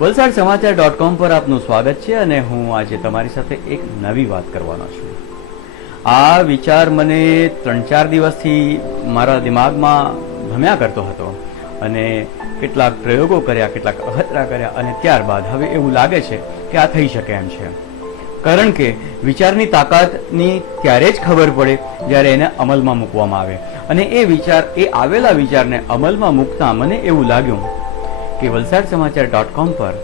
વલસાડ સમાચાર.com પર આપનું સ્વાગત છે અને હું આજે તમારી સાથે એક નવી વાત કરવાનો છું. આ વિચાર મને 3-4 દિવસથી મારા દિમાગમાં ભમ્યા કરતો હતો અને કેટલાક પ્રયોગો કર્યા, કેટલાક અખતરા કર્યા અને ત્યારબાદ હવે એવું લાગે છે કે આ થઈ શકે એમ છે. કારણ કે વિચારની તાકાતની ત્યારે જ ખબર પડે જ્યારે એને અમલમાં મૂકવામાં આવે અને એ આવેલા વિચારને અમલમાં મૂકતા મને એવું લાગ્યું કે વલસાડ સમાચાર.com પર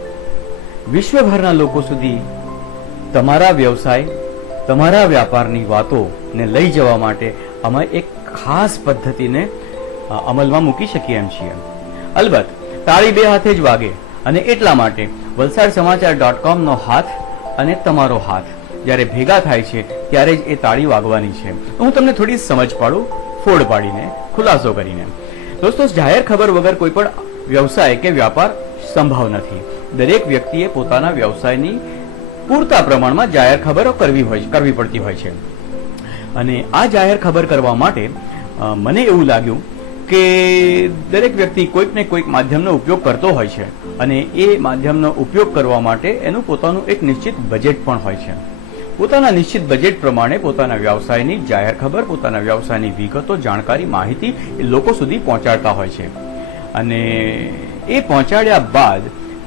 વિશ્વભરના લોકો સુધી તમારા વ્યવસાય, તમારા વ્યાપારની વાતોને લઈ જવા માટે અમે એક ખાસ પદ્ધતિને અમલમાં મૂકી શકીએ એમ છીએ. અલબત્ત તાળી બે હાથે જ વાગે અને એટલા માટે વલસાડ સમાચાર.com નો હાથ અને તમારો હાથ જ્યારે ભેગા થાય છે ત્યારે જ એ તાળી વાગવાની છે. હું તમને થોડી સમજ પાડું, ફોડ પાડીને, ખુલાસો કરીને. દોસ્તો, જાહેર ખબર વગર કોઈ પણ વ્યવસાય કે વ્યાપાર સંભવ નથી. દરેક વ્યક્તિએ પોતાના વ્યવસાયની પૂરતા પ્રમાણમાં જાહેર ખબરો કરવી પડતી હોય છે અને આ જાહેર ખબર કરવા માટે મને એવું લાગ્યું કે દરેક વ્યક્તિ કોઈક ને કોઈક માધ્યમનો ઉપયોગ કરતો હોય છે અને એ માધ્યમનો ઉપયોગ કરવા માટે એનું પોતાનું એક નિશ્ચિત બજેટ પણ હોય છે. પોતાના નિશ્ચિત બજેટ પ્રમાણે પોતાના વ્યવસાયની જાહેર ખબર, પોતાના વ્યવસાયની વિગતો, જાણકારી, માહિતી એ લોકો સુધી પહોંચાડતા હોય છે અને એ પહોંચાડ્યા બાદ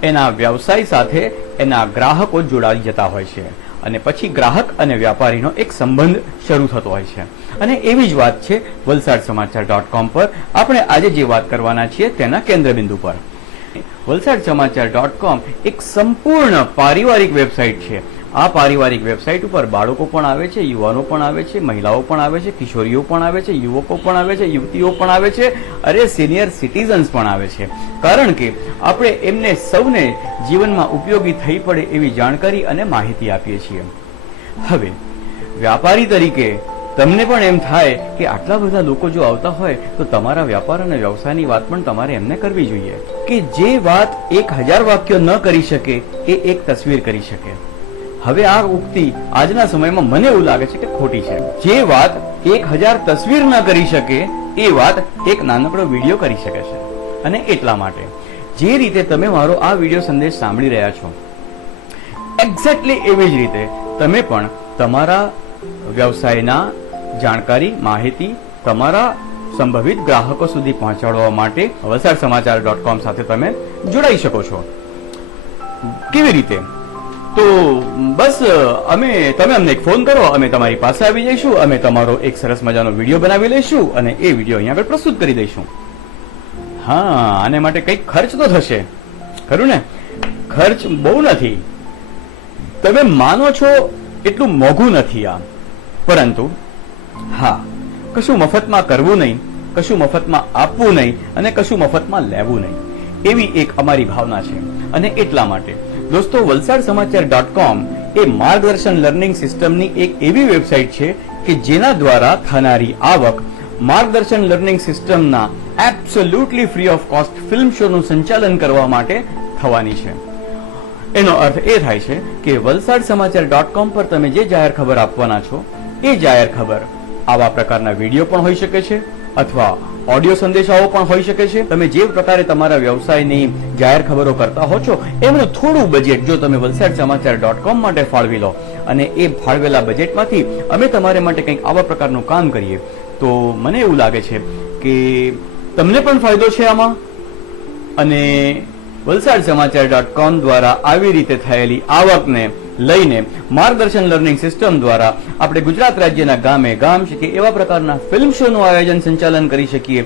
એના વ્યવસાય સાથે એના ગ્રાહકો જોડાઈ જતા હોય છે અને પછી ગ્રાહક અને વ્યાપારીનો એક સંબંધ શરૂ થતો હોય છે. અને એવી જ વાત છે વલસાડ સમાચાર.com પર આપણે આજે જે વાત કરવાના છીએ તેના કેન્દ્રબિંદુ પર. વલસાડ સમાચાર.com એક સંપૂર્ણ પારિવારિક વેબસાઇટ છે. આ પારિવારિક વેબસાઇટ ઉપર બાળકો પણ આવે છે, યુવાનો પણ આવે છે, મહિલાઓ પણ આવે છે, કિશોરીઓ પણ આવે છે, યુવકો પણ આવે છે, યુવતીઓ પણ આવે છે, અરે સિનિયર સિટીઝન્સ પણ આવે છે. કારણ કે આપણે એમને સૌને જીવનમાં ઉપયોગી થઈ પડે એવી જાણકારી અને માહિતી આપીએ છીએ. હવે વ્યાપારી તરીકે તમને પણ એમ થાય કે આટલા બધા લોકો જો આવતા હોય તો તમારા વ્યાપાર અને વ્યવસાયની વાત પણ તમારે એમને કરવી જોઈએ કે જે વાત 1000 વાક્યો ન કરી શકે એ એક તસવીર કરી શકે. હવે આ ઉક્તિ આજના સમયમાં મને એવું લાગે છે કે ખોટી છે. જે વાત 1000 તસવીર ન કરી શકે એ વાત એક નાનકડો વિડીયો કરી શકે છે. અને એટલા માટે જે રીતે તમે મારો આ વિડીયો સંદેશ સાંભળી રહ્યા છો, એક્ઝેક્ટલી એવી જ રીતે તમે પણ તમારા વ્યવસાયના જાણકારી, માહિતી તમારા સંભવિત ગ્રાહકો સુધી પહોંચાડવા માટે વલસાડ સમાચાર.com સાથે તમે જોડાઈ શકો છો. કેવી રીતે? તો બસ તમે અમને એક ફોન કરો, અમે તમારી પાસે આવી જઈશું, અમે તમારો એક સરસ મજાનો વિડીયો બનાવી લઈશું અને એ વિડીયો અહીંયા આગળ પ્રસ્તુત કરી દઈશું. હા, આને માટે કંઈક ખર્ચ તો થશે, ખરું ને? ખર્ચ બહુ નથી, તમે માનો છો એટલું મોંઘું નથી આ. પરંતુ હા, કશું મફતમાં કરવું નહીં, કશું મફતમાં આપવું નહીં અને કશું મફતમાં લેવું નહીં, એવી એક અમારી ભાવના છે. અને એટલા માટે દોસ્તો, વલસાડ સમાચાર.com એ માર્ગદર્શન લર્નિંગ સિસ્ટમની એક એવી વેબસાઇટ છે કે જેના દ્વારા થનારી આવક માર્ગદર્શન લર્નિંગ સિસ્ટમના absolutely free of cost film શોનું સંચાલન કરવા માટે થવાની છે. એનો અર્થ એ થાય છે કે વલસાડ સમાચાર.com પર તમે જે જાહેર ખબર આપવાના છો એ જાહેર ખબર આવા પ્રકારના વિડીયો પણ હોઈ શકે છે અથવા ઓડિયો સંદેશાઓ પણ હોઈ શકે છે. તમે જે પ્રકારે તમારા વ્યવસાયની જાહેર ખબરો કરતા હો છો એમનું થોડું બજેટ જો તમે વલસાડ સમાચાર.com માટે ફાળવી લો અને એ ફાળવેલા બજેટમાંથી અમે તમારે માટે કંઈક આવા પ્રકારનું કામ કરીએ તો મને એવું લાગે છે કે તમને પણ ફાયદો છે આમાં. અને વલસાડ સમાચાર.com દ્વારા આવી રીતે થયેલી આવકને લઈને માર્ગદર્શન લર્નિંગ સિસ્ટમ દ્વારા આપણે ગુજરાત રાજ્યના ગામે ગામ છે કે એવા પ્રકારના ફિલ્મ શોનું આયોજન સંચાલન કરી શકીએ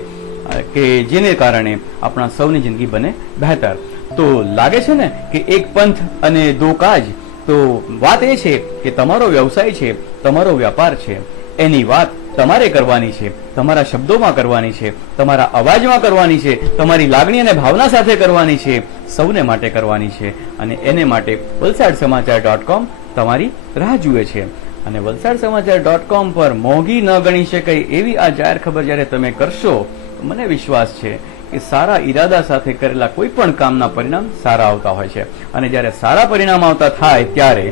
કે જેને કારણે આપણા સૌની જિંદગી બને બહેતર. તો લાગે છે ને કે એક પંથ અને દો કાજ. તો વાત એ છે કે તમારો વ્યવસાય છે, તમારો વ્યાપાર છે, એની વાત તમારે કરવાની છે, તમારા શબ્દોમાં કરવાની છે, તમારા અવાજમાં કરવાની છે, તમારી લાગણી અને ભાવના સાથે કરવાની છે, સૌને માટે કરવાની છે. અને એને માટે વલસાડ સમાચાર.com તમારી રાહ જુએ છે. અને વલસાડ સમાચાર.com પર મોંઘી ન ગણી શકાય એવી આ જાહેર ખબર જ્યારે તમે કરશો તો મને વિશ્વાસ છે કે સારા ઈરાદા સાથે કરેલા કોઈ પણ કામના પરિણામ સારા આવતા હોય છે. અને જ્યારે સારા પરિણામ આવતા થાય ત્યારે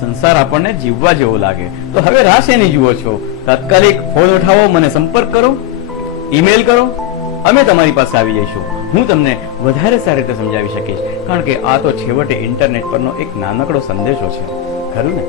સંસાર આપણને જીવવા જેવો લાગે. તો હવે રાહ શેની જુઓ છો? તાત્કાલિક ફોન ઉઠાવો, મને સંપર્ક કરો, ઈમેલ કરો, અમે તમારી પાસે આવી જઈશું. હું તમને વધારે સારી રીતે સમજાવી શકીશ, કારણ કે આ તો છેવટે ઇન્ટરનેટ પરનો એક નાનકડો સંદેશો છે, ખરું ને?